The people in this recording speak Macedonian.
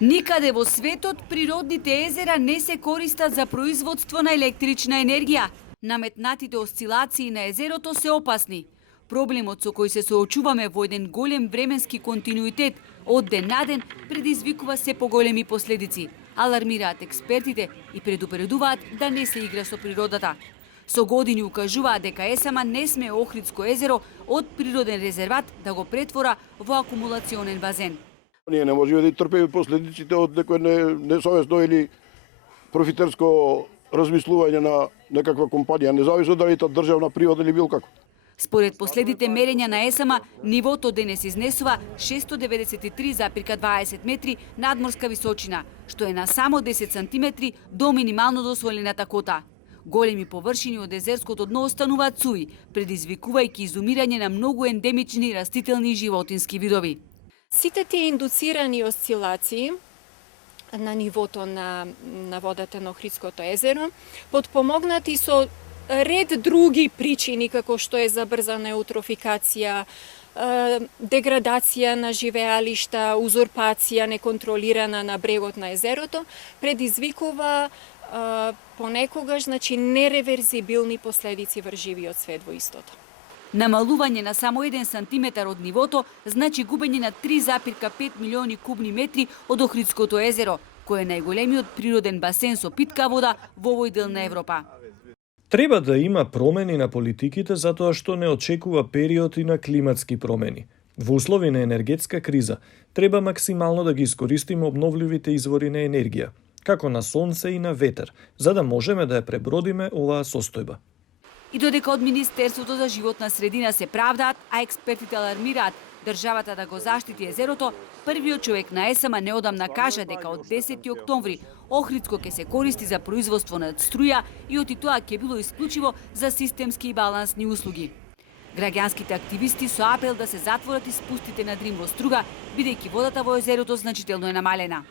Никаде во светот природните езера не се користат за производство на електрична енергија. Наметнатите осцилации на езерото се опасни. Проблемот со кој се соочуваме во еден голем временски континуитет од ден на ден предизвикува се поголеми последици. Алармираат експертите и предупредуваат да не се игра со природата. Со години укажуваат дека ЕСАМА не сме Охридско езеро од природен резерват да го претвора во акумулационен базен. Ние не можеме да трпеме последиците од некој несовесно или профитерско размислување на некаква компанија, независно дали е државна, приватна или било како. Според последните мерења на ЕСАМА, нивото денес изнесува 693,20 метри надморска височина, што е на само 10 сантиметри до минимално дозволената кота. Големи површини од езерското дно остануваат суви, предизвикувајќи изумирање на многу ендемични растителни и животински видови. Сите тие индуцирани осцилации на нивото на водата на Охридското езеро, подпомогнати со ред други причини, како што е забрзана еутрофикација, деградација на живеалишта, узурпација неконтролирана на брегот на езерото, предизвикува понекогаш нереверзибилни последици врз живиот свет во истото. Намалување на само 1 сантиметар од нивото значи губење на 3,5 милиони кубни метри од Охридското езеро, кој е најголемиот природен басен со питка вода во овој дел на Европа. Треба да има промени на политиките затоа што не очекува период и на климатски промени. Во услови на енергетска криза треба максимално да ги искористиме обновливите извори на енергија, како на сонце и на ветер, за да можеме да ја пребродиме оваа состојба. И додека од Министерството за животна средина се правдаат, а експертите алармираат државата да го заштити езерото, првиот човек на ЕСАМА неодамна кажа дека од 10 октомври Охридско ќе се користи за производство на струја и оти тоа ќе било исклучиво за системски и балансни услуги. Граѓанските активисти со апел да се затворат испустите на Дрим во Струга, бидејќи водата во езерото значително е намалена.